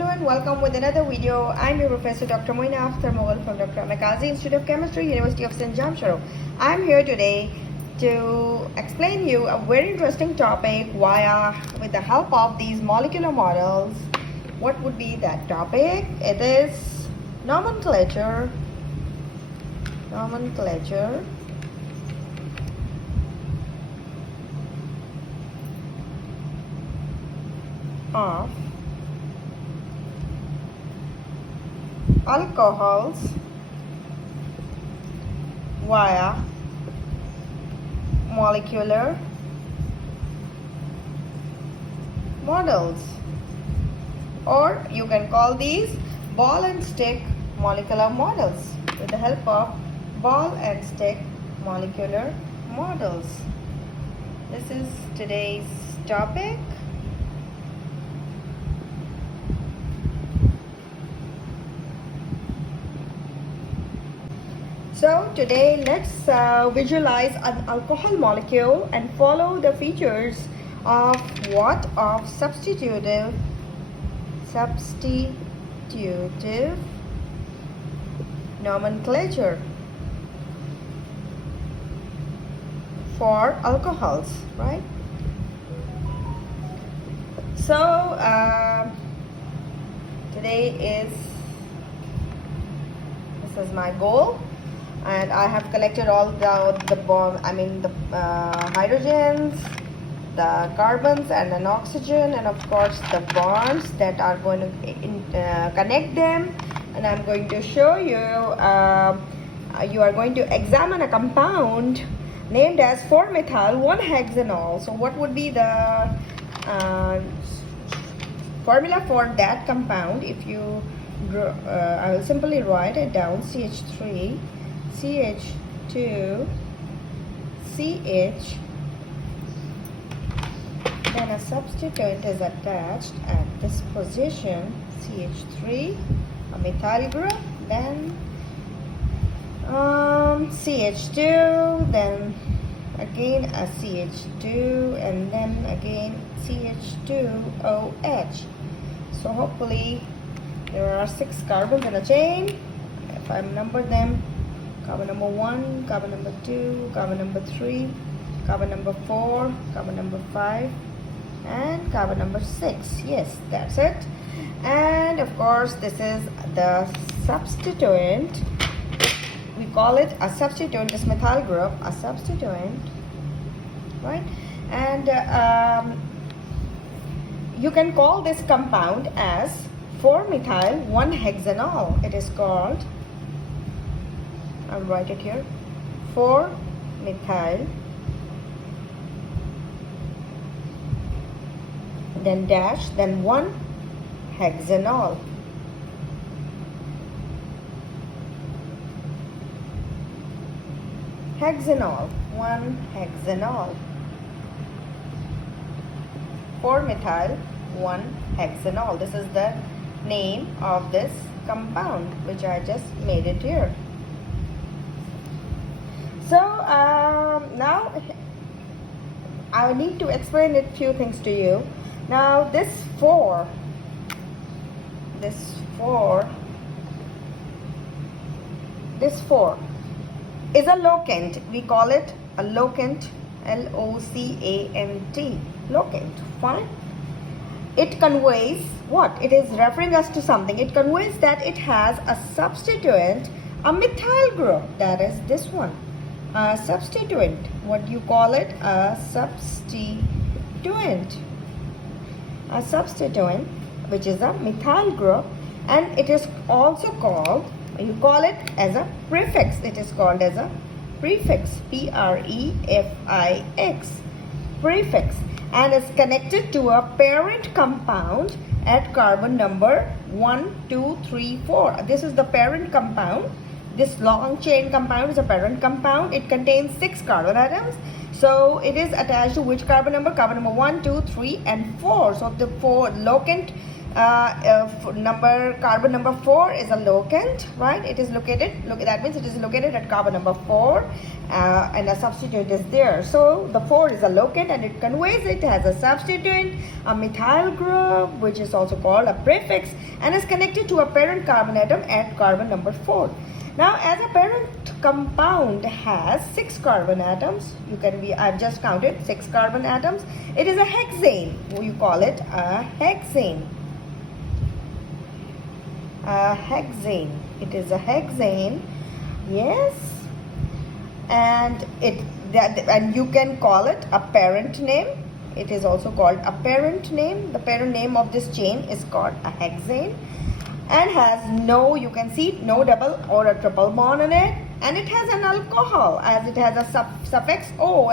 Hello and welcome with another video. I'm your Professor Dr. Mchem from Dr.Mchem Institute of Chemistry, University of St. Jamshoro. I'm here today to explain you a very interesting topic with the help of these molecular models. What would be that topic? It is nomenclature of alcohols via molecular models, or you can call these ball and stick molecular models. With the help of ball and stick molecular models, this is today's topic. So today let's visualize an alcohol molecule and follow the features of substitutive nomenclature for alcohols, right? So this is my goal. And I have collected all the hydrogens, the carbons, and an oxygen, and of course the bonds that are going to connect them. And I'm going to show you. You are going to examine a compound named as 4-methyl-1-hexanol. So what would be the formula for that compound? If you, I will simply write it down: CH3. CH2, CH, then a substituent is attached at this position, CH3, a methyl group, then CH2, then again a CH2, and then again CH2OH. So hopefully there are 6 carbons in a chain. If I number them: carbon number 1, carbon number 2, carbon number 3, carbon number 4, carbon number 5, and carbon number 6. Yes, that's it. And of course this is the substituent. We call it a substituent, this methyl group, a substituent, right? And you can call this compound as 4-methyl-1-hexanol. It is called, I'll write it here, 4-methyl, then dash, then 1-hexanol. Hexanol, 1-hexanol. 4-methyl-1-hexanol. This is the name of this compound, which I just made it here. So now I need to explain a few things to you. Now this 4 is a locant. We call it a locant, L-O-C-A-N-T, locant. Fine. It conveys what? It is referring us to something. It conveys that it has a substituent, a methyl group, that is this one. A substituent. What do you call it? A substituent. A substituent, which is a methyl group, and it is also called, you call it as a prefix. It is called as a prefix, P-R-E-F-I-X, prefix, and is connected to a parent compound at carbon number 1, 2, 3, 4. This is the parent compound. this long chain compound is a parent compound. It contains 6 carbon atoms. So it is attached to which carbon number? Carbon number 1, 2, 3, and 4. So the 4 locant carbon number 4 is a locant, right? It is located, that means it is located at carbon number 4, and a substituent is there. So the 4 is a locant, and it conveys it as a substituent, a methyl group, which is also called a prefix, and is connected to a parent carbon atom at carbon number 4. Now, as a parent compound has 6 carbon atoms, I've just counted 6 carbon atoms. It is a hexane. You call it a hexane. A hexane. It is a hexane. Yes. And you can call it a parent name. It is also called a parent name. The parent name of this chain is called a hexane, and has you can see no double or a triple bond on it, and it has an alcohol as it has a suffix ol.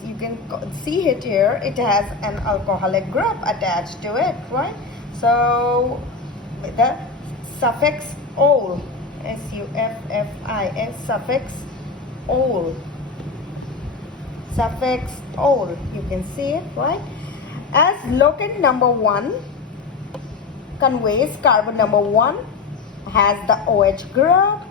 So you can see it here, it has an alcoholic group attached to it, right? So the suffix ol, suffix, suffix ol, suffix ol, you can see it, right? As locant number 1 conveys carbon number 1 has the OH group,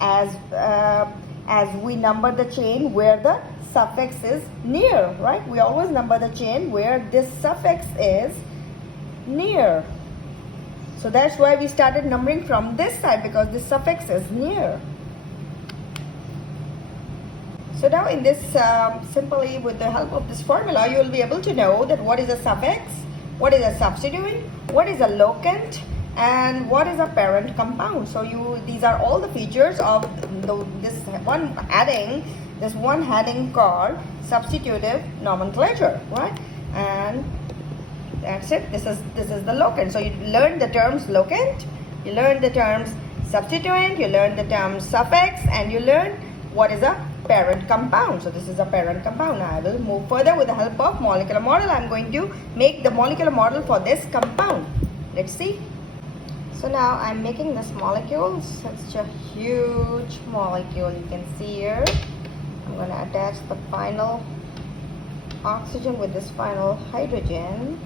as we number the chain where the suffix is near, right? We always number the chain where this suffix is near. So that's why we started numbering from this side, because this suffix is near. So now in this, simply with the help of this formula, you will be able to know that what is a suffix, what is a substituent, what is a locant, and what is a parent compound. So these are all the features of this one heading called substitutive nomenclature, right? And that's it. This is the locant. So you learn the terms locant, you learn the terms substituent, you learn the term suffix, and you learn what is a parent compound. So this is a parent compound. Now I will move further with the help of molecular model. I'm going to make the molecular model for this compound. Let's see. So now I'm making this molecule. Such a huge molecule, you can see here. I'm going to attach the final oxygen with this final hydrogen.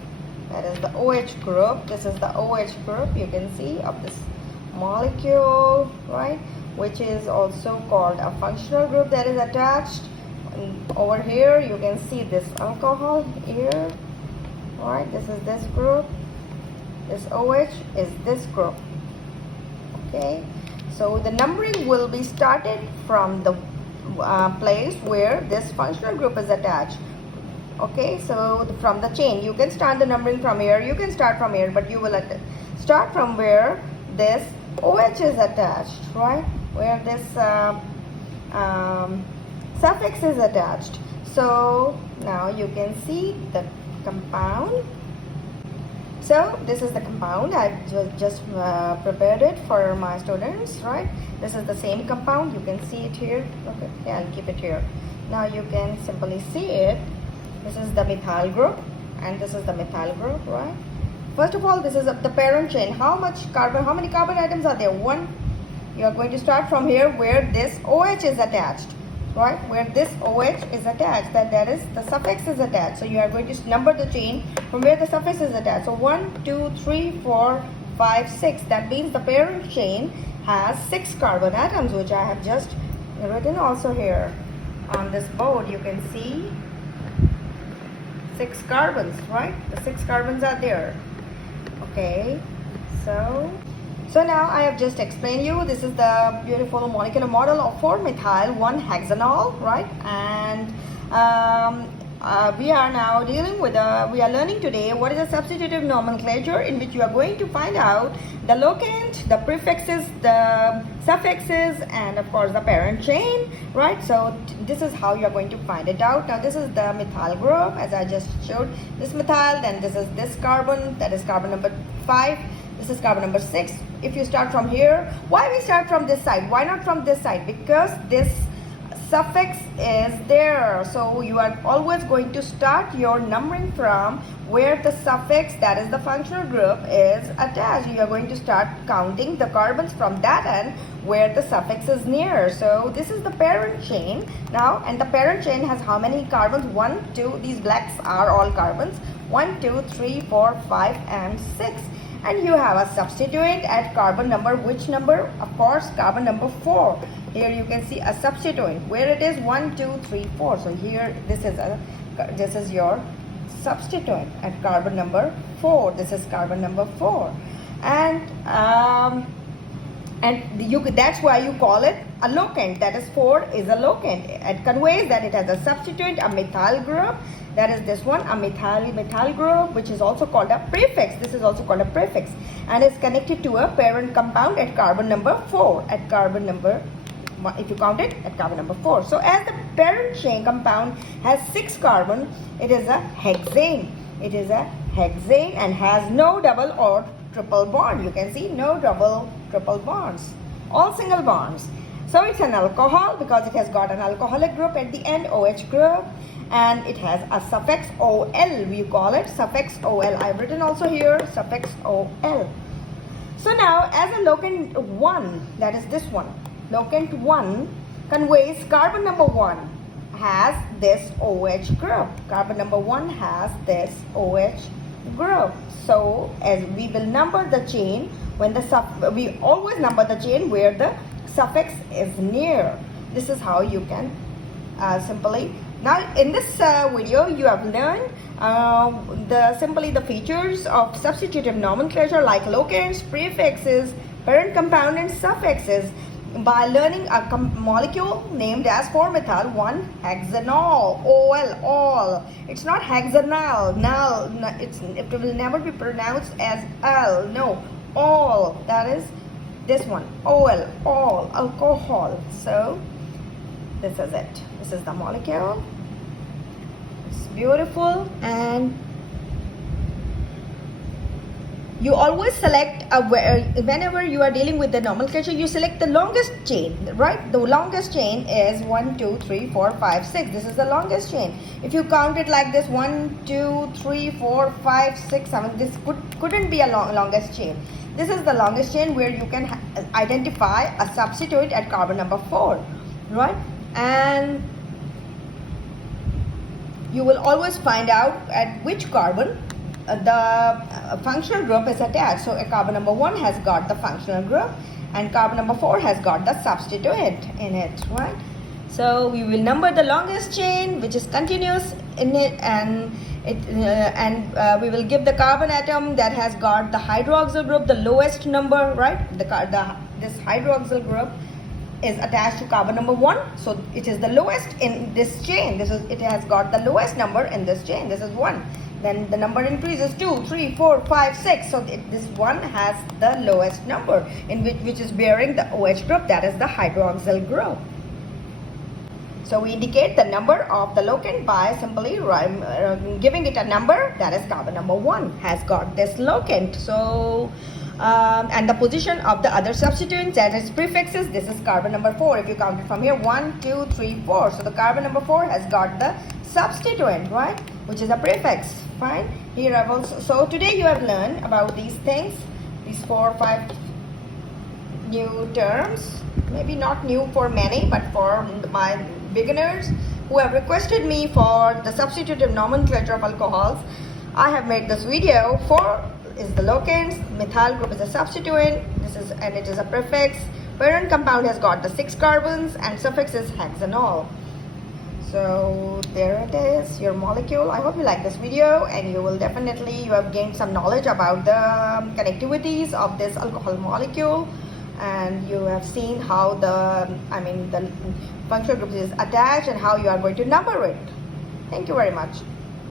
That is the OH group. This is the OH group, you can see, of this molecule, right? Which is also called a functional group that is attached. And over here you can see this alcohol here, right? This is this group, this OH is this group. Okay, so the numbering will be started from the place where this functional group is attached. Okay, so from the chain you can start the numbering from here, you can start from here, but you will start from where this OH is attached, right? Where this suffix is attached. So now you can see the compound. So this is the compound. I just prepared it for my students, right? This is the same compound. You can see it here. Okay, yeah, I'll keep it here. Now you can simply see it. This is the methyl group, and this is the methyl group, right? First of all, this is the parent chain. How many carbon atoms are there? 1. You are going to start from here where this OH is attached, right? Where this OH is attached, that is the suffix is attached. So you are going to number the chain from where the suffix is attached. So 1, 2, 3, 4, 5, 6. That means the parent chain has 6 carbon atoms, which I have just written also here on this board. You can see 6 carbons, right? The 6 carbons are there. Okay, so now I have just explained you. This is the beautiful molecular model of 4-methyl 1-hexanol, right? And we are now dealing with we are learning today what is a substitutive nomenclature, in which you are going to find out the locant, the prefixes, the suffixes, and of course the parent chain, right? So this is how you are going to find it out. Now this is the methyl group, as I just showed. This methyl, then this is this carbon, that is carbon number 5. This is carbon number 6. If you start from here, why we start from this side? Why not from this side? Because this suffix is there. So you are always going to start your numbering from where the suffix, that is the functional group, is attached. You are going to start counting the carbons from that end where the suffix is near. So this is the parent chain now, and the parent chain has how many carbons? 1, 2, these blacks are all carbons. 1, 2, 3, 4, 5 and 6. And you have a substituent at carbon number, which number? Of course, carbon number 4. Here you can see a substituent where it is 1, 2, 3, 4. So here this is your substituent at carbon number 4. This is carbon number 4, and that's why you call it a locant. That is 4 is a locant. It conveys that it has a substituent, a methyl group. That is this one, a methyl group, which is also called a prefix. This is also called a prefix, and is connected to a parent compound at carbon number 4. At carbon number, if you count it, at carbon number 4. So as the parent chain compound has 6 carbon, it is a hexane. It is a hexane and has no double or triple bond. You can see no double, triple bonds, all single bonds. So it's an alcohol because it has got an alcoholic group at the end, OH group, and it has a suffix OL. We call it suffix OL. I've written also here suffix OL. So now as a locant 1, that is this one, locant 1 conveys carbon number 1 has this OH group. Carbon number 1 has this OH group. So as we will number the chain when we always number the chain where the suffix is near. This is how you can simply. Now in this video you have learned simply the features of substitutive nomenclature like locants, prefixes, parent compound and suffixes by learning a molecule named as 4-methyl-1-hexanol, OL. It's not hexanol, null, it will never be pronounced as L, no, all, that is this one, OL, all, alcohol. So this is it. This is the molecule. It's beautiful, and you always select whenever you are dealing with the nomenclature, you select the longest chain, right? The longest chain is 1, 2, 3, 4, 5, 6. This is the longest chain. If you count it like this, 1, 2, 3, 4, 5, 6, 7, this couldn't be a longest chain. This is the longest chain where you can identify a substituent at carbon number 4, right? And you will always find out at which carbon the functional group is attached. So carbon number 1 has got the functional group and carbon number 4 has got the substituent in it, right? So we will number the longest chain which is continuous in it, and we will give the carbon atom that has got the hydroxyl group the lowest number, right? This hydroxyl group is attached to carbon number 1, so it is the lowest in this chain. It has got the lowest number in this chain. This is 1. Then the number increases 2, 3, 4, 5, 6. So this one has the lowest number in which is bearing the OH group, that is the hydroxyl group. So we indicate the number of the locant by simply giving it a number, that is carbon number 1 has got this locant. So and the position of the other substituents, that is prefixes, this is carbon number 4. If you count it from here, 1, 2, 3, 4. So the carbon number 4 has got the substituent, right, which is a prefix. Fine. Here I've also, so today you have learned about these things, these 4 or 5 new terms, maybe not new for many, but for my beginners who have requested me for the substitutive nomenclature of alcohols. I have made this video. 4 is the locants, methyl group is a substituent, and it is a prefix. Parent compound has got the 6 carbons and suffix is hexanol. So there it is, your molecule. I hope you like this video, and you have gained some knowledge about the connectivities of this alcohol molecule, and you have seen how the functional group is attached and how you are going to number it. Thank you very much.